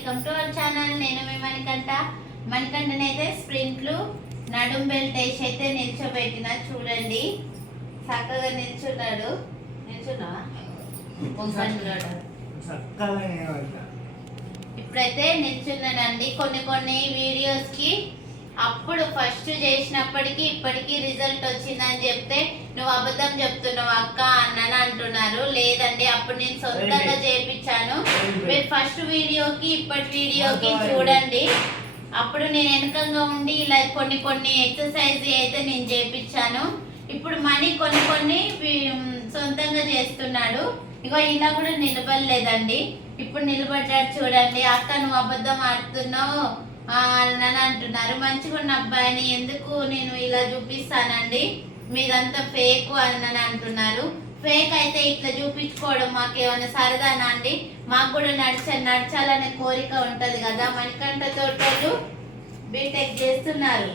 Welcome to our channel. నేను మీ మణికంఠ. మణికంఠనైతే స్ప్రింట్లు నడుం belt వేసి అయితే నిల్చోబెట్టిన చూడండి. చక్కగా నిల్చున్నాడు. నిల్చున్నావా. ఇప్పుడైతే నిల్చున్నాడండి. కొన్ని కొన్ని వీడియోస్కి అప్పుడు ఫస్ట్ చేసినప్పటికి ఇప్పటికి రిజల్ట్ వచ్చిందని చెప్తే నువ్వు అబద్ధం చెప్తున్నావు అక్క అన్నని అంటున్నారు లేదండి అప్పుడు నేను సొంతంగా చేపించాను మీరు ఫస్ట్ వీడియోకి ఇప్పటి వీడియోకి చూడండి. అప్పుడు నేను వెనకంగా ఉండి ఇలా కొన్ని కొన్ని ఎక్సర్సైజ్ అయితే నేను చేపించాను ఇప్పుడు మనీ కొన్ని కొన్ని సొంతంగా చేస్తున్నాడు. ఇగో ఇలా కూడా నిలబడలేదండి. ఇప్పుడు నిలబడ్డాడు చూడండి. అక్క నువ్వు అబద్ధం ఆడుతున్నావు. అని అంటున్నారు. మంచిగా ఉన్న అబ్బాయిని ఎందుకు నేను ఇలా చూపిస్తానండి? మీదంతా ఫేక్ అని అంటున్నారు. ఫేక్ అయితే ఇట్లా చూపించుకోవడం మాకు ఏమైనా సరదానా అండి? మాకు కూడా నడిచ నడచాలనే కోరిక ఉంటది కదా మణికంఠ తోటలు బీటెక్ చేస్తున్నారు.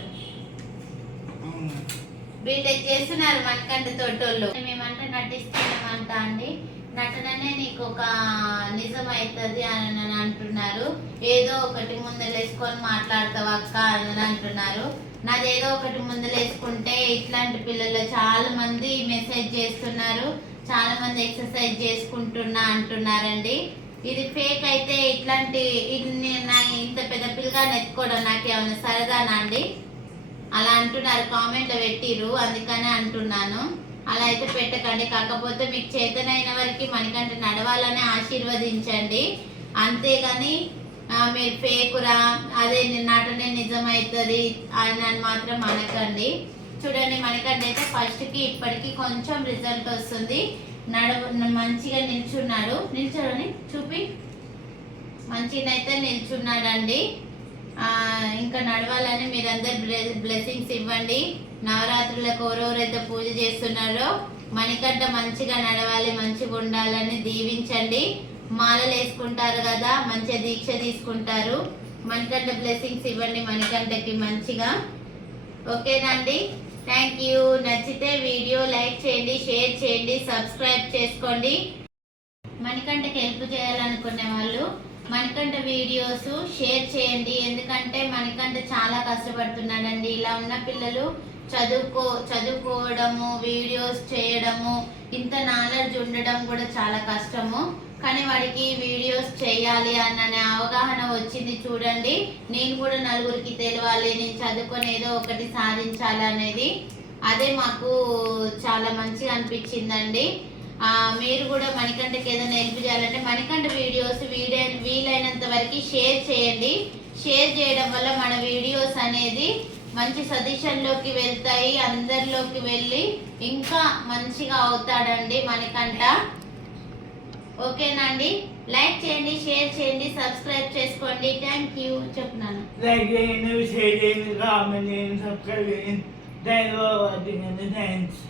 బీటెక్ చేస్తున్నారు మణికంఠ తోటోళ్ళు. మేమంటే నటిస్తున్నామంట అండి. నటననే నీకు ఒక నిజం అవుతుంది అని అంటున్నారు. ఏదో ఒకటి ముందలేసుకొని మాట్లాడతావు అక్క అని అంటున్నారు. నాది ఏదో ఒకటి ముందలేసుకుంటే ఇట్లాంటి పిల్లలు చాలా మంది మెసేజ్ చేస్తున్నారు. చాలా మంది ఎక్సర్సైజ్ చేసుకుంటున్నా అంటున్నారండి. ఇది ఫేక్ అయితే ఇట్లాంటి ఇది నేను నా ఇంత పెద్ద పిల్లగా నెత్తుకోవడం నాకు ఏమైనా సరదానా అండి? అలా అంటున్నారు కామెంట్లో పెట్టిరు అందుకనే అంటున్నాను. అలా అయితే పెట్టకండి కాకపోతే మీకు చేతనైన వరకు మనకంటే నడవాలని ఆశీర్వదించండి. అంతేగాని మీరు ఫేకురా అదే నటనే నిజమవుతుంది అని అని మాత్రం అనకండి. చూడండి మనకంటే అయితే ఫస్ట్కి ఇప్పటికి కొంచెం రిజల్ట్ వస్తుంది. నడవ మంచిగా నిల్చున్నాడు. నిల్చోడని చూపి. మంచిగా అయితే నిల్చున్నాడండి. ఇంకా నడవాలని మీరందరు బ్లెస్సింగ్స్ ఇవ్వండి. నవరాత్రులకు ఎవరెవరైతే పూజ చేస్తున్నారో మణికట్ట మంచిగా నడవాలి మంచిగా ఉండాలని దీవించండి. మాలలు వేసుకుంటారు కదా మంచిగా దీక్ష తీసుకుంటారు. మణికంఠ బ్లెస్సింగ్స్ ఇవ్వండి మణికంఠకి మంచిగా. ఓకేనండి థ్యాంక్ యూ నచ్చితే వీడియో లైక్ చేయండి షేర్ చేయండి సబ్స్క్రైబ్ చేసుకోండి. మణికంఠకి హెల్ప్ చేయాలనుకునే వాళ్ళు మణికంఠ వీడియోస్ షేర్ చేయండి. ఎందుకంటే మణికంఠ చాలా కష్టపడుతున్నాడండి. ఇలా ఉన్న పిల్లలు చదువుకో చదువుకోవడము వీడియోస్ చేయడము ఇంత నాలెడ్జ్ ఉండడం కూడా చాలా కష్టము. కానీ వాడికి వీడియోస్ చేయాలి అన్న అవగాహన వచ్చింది చూడండి. నేను కూడా నలుగురికి తెలియాలి నేను చదువుకొని ఏదో ఒకటి సాధించాలి అనేది అదే మాకు చాలా మంచిగా అనిపించిందండి. మీరు కూడా మణికంఠకి ఏదైనా హెల్ప్ చేయాలంటే మణికంఠ వీడియోస్ వీడే వీలైనంత వరకు షేర్ చేయండి. షేర్ చేయడం వల్ల మన వీడియోస్ అనేది మంచి సజెషన్లోకి వెళ్తాయి అందరిలోకి వెళ్ళి ఇంకా మంచిగా అవుతాడండి మణికంఠ. ఓకేనండి లైక్ చేయండి షేర్ చేయండి సబ్స్క్రైబ్ చేసుకోండి. థ్యాంక్ యూ చెప్తున్నాను. లైక్ చేయండి షేర్ చేయండి కామెంట్ చేయండి సబ్స్క్రైబ్ చేయండి. థ్యాంక్స్